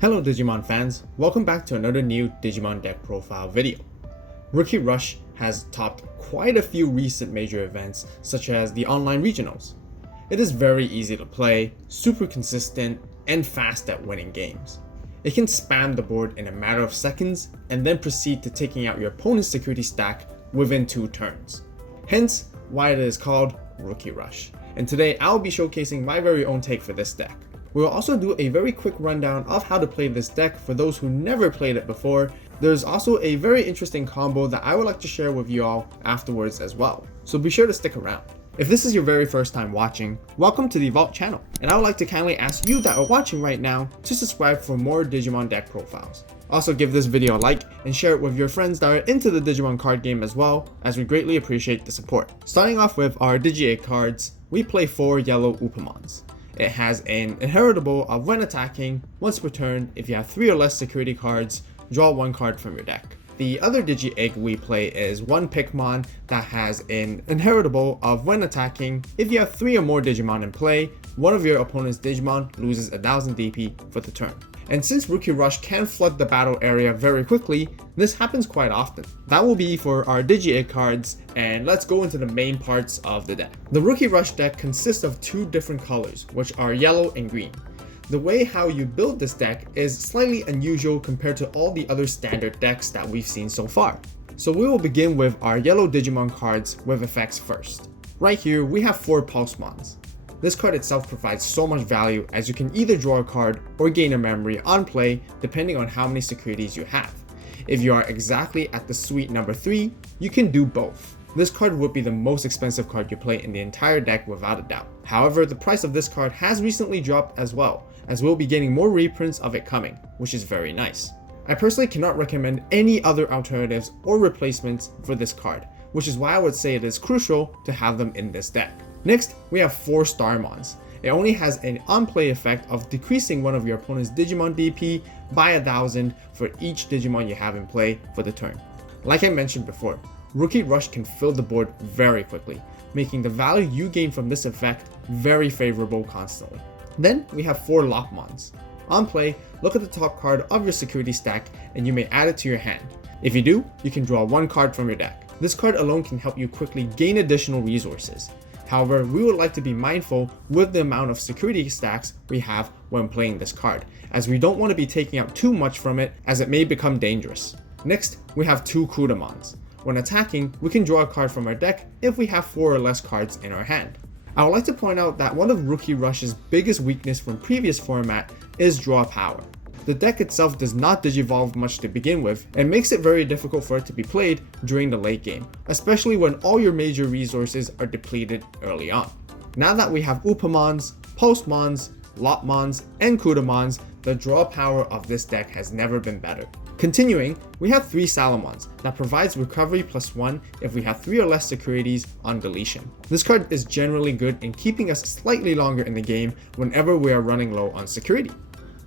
Hello Digimon fans, welcome back to another new Digimon deck profile video. Rookie Rush has topped quite a few recent major events such as the online regionals. It is very easy to play, super consistent, and fast at winning games. It can spam the board in a matter of seconds and then proceed to taking out your opponent's security stack within 2 turns. Hence why it is called Rookie Rush. And today I'll be showcasing my very own take for this deck. We'll also do a very quick rundown of how to play this deck for those who never played it before. There's also a very interesting combo that I would like to share with you all afterwards as well, so be sure to stick around. If this is your very first time watching, welcome to the AVAULT channel, and I would like to kindly ask you that are watching right now to subscribe for more Digimon deck profiles. Also give this video a like and share it with your friends that are into the Digimon card game as well, as we greatly appreciate the support. Starting off with our Digi-Egg cards, we play 4 yellow Upamons. It has an inheritable of when attacking, once per turn, if you have 3 or less security cards, draw 1 card from your deck. The other Digi-Egg we play is 1 Pikmon that has an inheritable of when attacking, if you have 3 or more Digimon in play, one of your opponent's Digimon loses 1000 DP for the turn. And since Rookie Rush can flood the battle area very quickly, this happens quite often. That will be for our Digi-Egg cards, and let's go into the main parts of the deck. The Rookie Rush deck consists of 2 different colors, which are yellow and green. The way how you build this deck is slightly unusual compared to all the other standard decks that we've seen so far. So we will begin with our yellow Digimon cards with effects first. Right here we have 4 Pulsemons. This card itself provides so much value as you can either draw a card or gain a memory on play depending on how many securities you have. If you are exactly at the sweet number 3, you can do both. This card would be the most expensive card you play in the entire deck without a doubt. However, the price of this card has recently dropped as well, as we'll be getting more reprints of it coming, which is very nice. I personally cannot recommend any other alternatives or replacements for this card, which is why I would say it is crucial to have them in this deck. Next, we have 4 Starmons. It only has an on-play effect of decreasing one of your opponent's Digimon DP by 1000 for each Digimon you have in play for the turn. Like I mentioned before, Rookie Rush can fill the board very quickly, making the value you gain from this effect very favorable constantly. Then we have 4 Lopmons. On play, look at the top card of your security stack and you may add it to your hand. If you do, you can draw 1 card from your deck. This card alone can help you quickly gain additional resources. However, we would like to be mindful with the amount of security stacks we have when playing this card, as we don't want to be taking out too much from it as it may become dangerous. Next, we have 2 Kudamons. When attacking, we can draw a card from our deck if we have 4 or less cards in our hand. I would like to point out that one of Rookie Rush's biggest weakness from previous format is draw power. The deck itself does not digivolve much to begin with and makes it very difficult for it to be played during the late game, especially when all your major resources are depleted early on. Now that we have Upamons, Pulsemons, Lopmons, and Kudamons, the draw power of this deck has never been better. Continuing, we have 3 Salamons that provides recovery +1 if we have 3 or less securities on deletion. This card is generally good in keeping us slightly longer in the game whenever we are running low on security.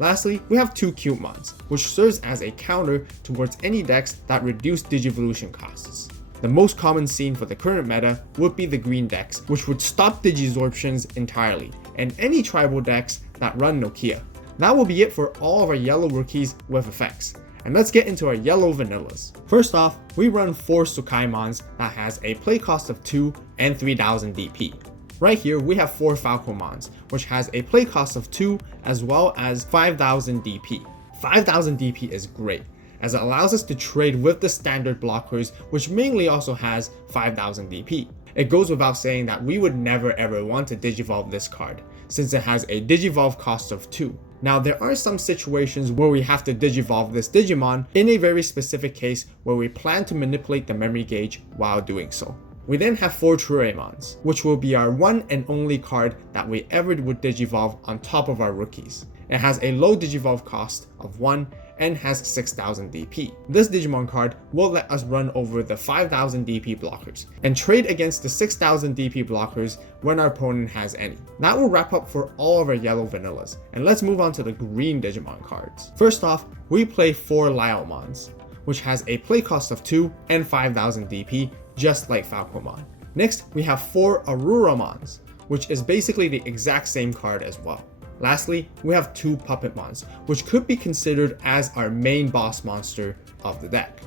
Lastly, we have 2 Cutemons, which serves as a counter towards any decks that reduce Digivolution costs. The most common seen for the current meta would be the green decks, which would stop Digisorptions entirely, and any tribal decks that run Nokia. That will be it for all of our yellow rookies with effects. And let's get into our yellow vanillas. First off, we run 4 Sukaimons that has a play cost of 2 and 3000 DP. Right here, we have 4 Falcomons, which has a play cost of 2 as well as 5000 DP. 5000 DP is great, as it allows us to trade with the standard blockers, which mainly also has 5000 DP. It goes without saying that we would never ever want to digivolve this card, since it has a digivolve cost of 2. Now there are some situations where we have to digivolve this Digimon in a very specific case where we plan to manipulate the memory gauge while doing so. We then have 4 Truemons, which will be our one and only card that we ever would digivolve on top of our rookies. It has a low digivolve cost of 1 and has 6000 DP. This Digimon card will let us run over the 5000 DP blockers and trade against the 6000 DP blockers when our opponent has any. That will wrap up for all of our yellow vanillas, and let's move on to the green Digimon cards. First off, we play 4 Lyomons, which has a play cost of 2 and 5000 DP, just like Falcomon. Next, we have 4 Aruramons, which is basically the exact same card as well. Lastly, we have 2 Puppet Mons, which could be considered as our main boss monster of the deck.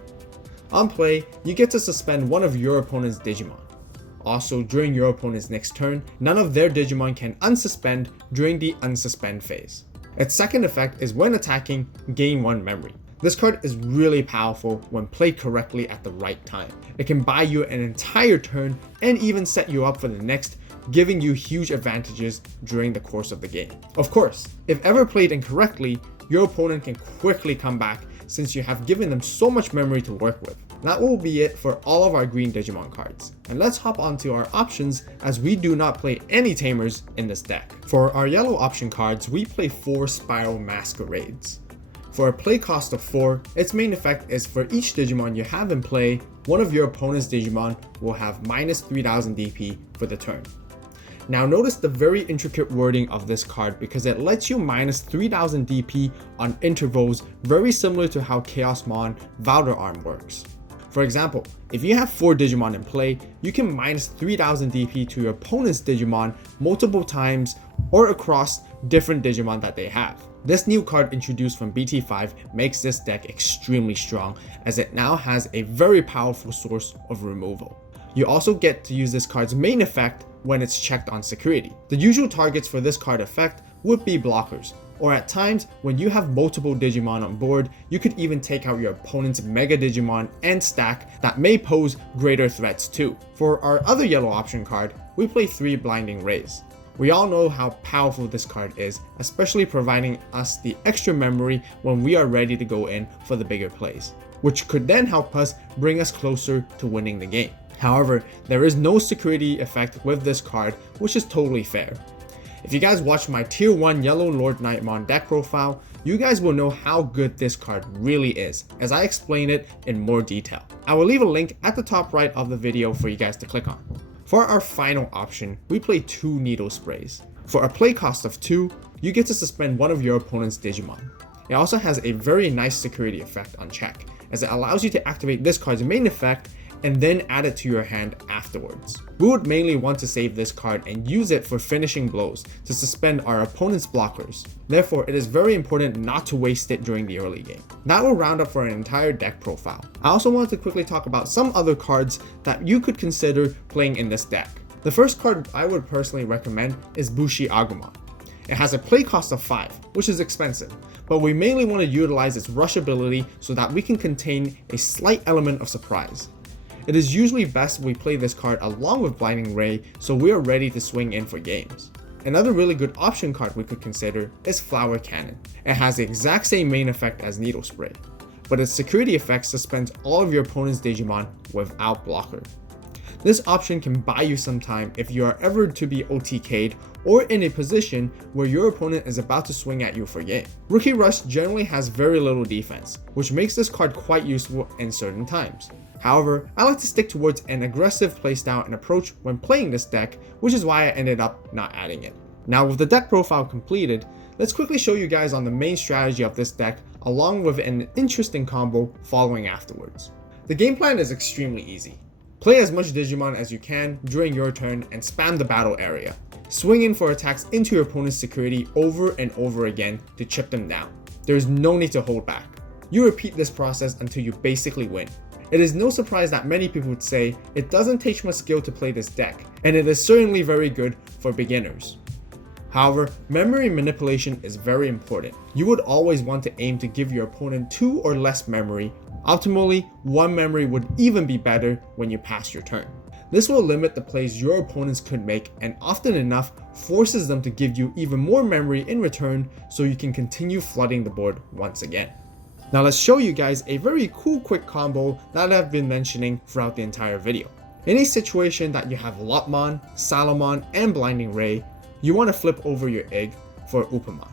On play, you get to suspend one of your opponent's Digimon. Also, during your opponent's next turn, none of their Digimon can unsuspend during the unsuspend phase. Its second effect is when attacking, gain 1 memory. This card is really powerful when played correctly at the right time. It can buy you an entire turn and even set you up for the next, giving you huge advantages during the course of the game. Of course, if ever played incorrectly, your opponent can quickly come back since you have given them so much memory to work with. That will be it for all of our green Digimon cards. And let's hop onto our options, as we do not play any tamers in this deck. For our yellow option cards, we play 4 Spiral Masquerades. For a play cost of 4, its main effect is for each Digimon you have in play, one of your opponent's Digimon will have minus 3000 DP for the turn. Now notice the very intricate wording of this card because it lets you minus 3000 DP on intervals very similar to how Chaosmon Valder Arm works. For example, if you have 4 Digimon in play, you can minus 3000 DP to your opponent's Digimon multiple times or across different Digimon that they have. This new card introduced from BT5 makes this deck extremely strong, as it now has a very powerful source of removal. You also get to use this card's main effect when it's checked on security. The usual targets for this card effect would be blockers, or at times when you have multiple Digimon on board, you could even take out your opponent's Mega Digimon and stack that may pose greater threats too. For our other yellow option card, we play 3 Blinding Rays. We all know how powerful this card is, especially providing us the extra memory when we are ready to go in for the bigger plays, which could then help us bring us closer to winning the game. However, there is no security effect with this card, which is totally fair. If you guys watched my tier 1 Yellow Lord Nightmon deck profile, you guys will know how good this card really is, as I explain it in more detail. I will leave a link at the top right of the video for you guys to click on. For our final option, we play 2 Needle Sprays. For a play cost of 2, you get to suspend one of your opponent's Digimon. It also has a very nice security effect on check, as it allows you to activate this card's main effect and then add it to your hand afterwards. We would mainly want to save this card and use it for finishing blows to suspend our opponent's blockers. Therefore, it is very important not to waste it during the early game. That will round up for an entire deck profile. I also wanted to quickly talk about some other cards that you could consider playing in this deck. The first card I would personally recommend is Bushi Agumon. It has a play cost of 5, which is expensive, but we mainly want to utilize its rush ability so that we can contain a slight element of surprise. It is usually best we play this card along with Blinding Ray so we are ready to swing in for games. Another really good option card we could consider is Flower Cannon. It has the exact same main effect as Needle Spray, but its security effect suspends all of your opponent's Digimon without blocker. This option can buy you some time if you are ever to be OTK'd or in a position where your opponent is about to swing at you for game. Rookie Rush generally has very little defense, which makes this card quite useful in certain times. However, I like to stick towards an aggressive playstyle and approach when playing this deck, which is why I ended up not adding it. Now with the deck profile completed, let's quickly show you guys on the main strategy of this deck along with an interesting combo following afterwards. The game plan is extremely easy. Play as much Digimon as you can during your turn and spam the battle area. Swing in for attacks into your opponent's security over and over again to chip them down. There is no need to hold back. You repeat this process until you basically win. It is no surprise that many people would say it doesn't take much skill to play this deck, and it is certainly very good for beginners. However, memory manipulation is very important. You would always want to aim to give your opponent 2 or less memory. Optimally, 1 memory would even be better when you pass your turn. This will limit the plays your opponents could make and often enough forces them to give you even more memory in return so you can continue flooding the board once again. Now let's show you guys a very cool quick combo that I've been mentioning throughout the entire video. In a situation that you have Lopmon, Salamon, and Blinding Ray, you want to flip over your egg for Upamon.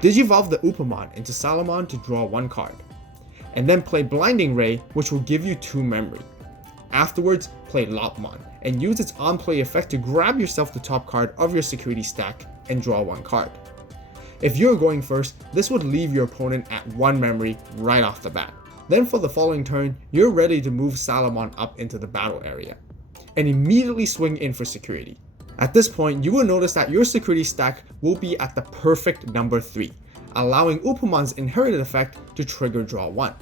Digivolve the Upamon into Salamon to draw 1 card, and then play Blinding Ray, which will give you 2 memory. Afterwards, play Lopmon and use its on-play effect to grab yourself the top card of your security stack and draw 1 card. If you're going first, this would leave your opponent at 1 memory right off the bat. Then for the following turn, you're ready to move Salamon up into the battle area and immediately swing in for security. At this point, you will notice that your security stack will be at the perfect number 3, allowing Upumon's inherited effect to trigger draw 1.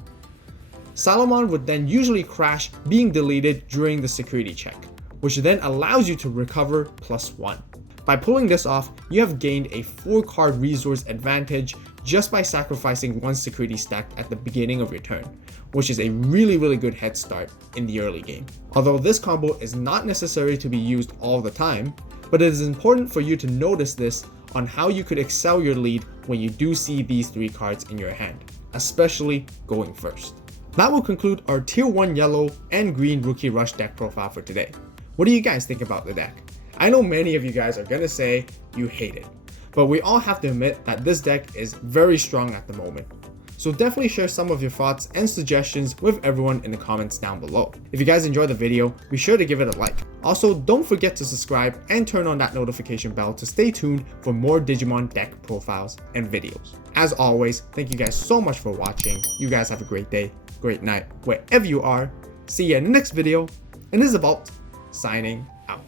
Salamon would then usually crash, being deleted during the security check, which then allows you to recover +1. By pulling this off, you have gained a 4-card resource advantage just by sacrificing one security stack at the beginning of your turn, which is a really good head start in the early game. Although this combo is not necessary to be used all the time, but it is important for you to notice this on how you could excel your lead when you do see these 3 cards in your hand, especially going first. That will conclude our Tier 1 yellow and green Rookie Rush deck profile for today. What do you guys think about the deck? I know many of you guys are gonna say you hate it, but we all have to admit that this deck is very strong at the moment. So definitely share some of your thoughts and suggestions with everyone in the comments down below. If you guys enjoyed the video, be sure to give it a like. Also, don't forget to subscribe and turn on that notification bell to stay tuned for more Digimon deck profiles and videos. As always, thank you guys so much for watching. You guys have a great day, great night, wherever you are. See you in the next video, and this is AVAULT signing out.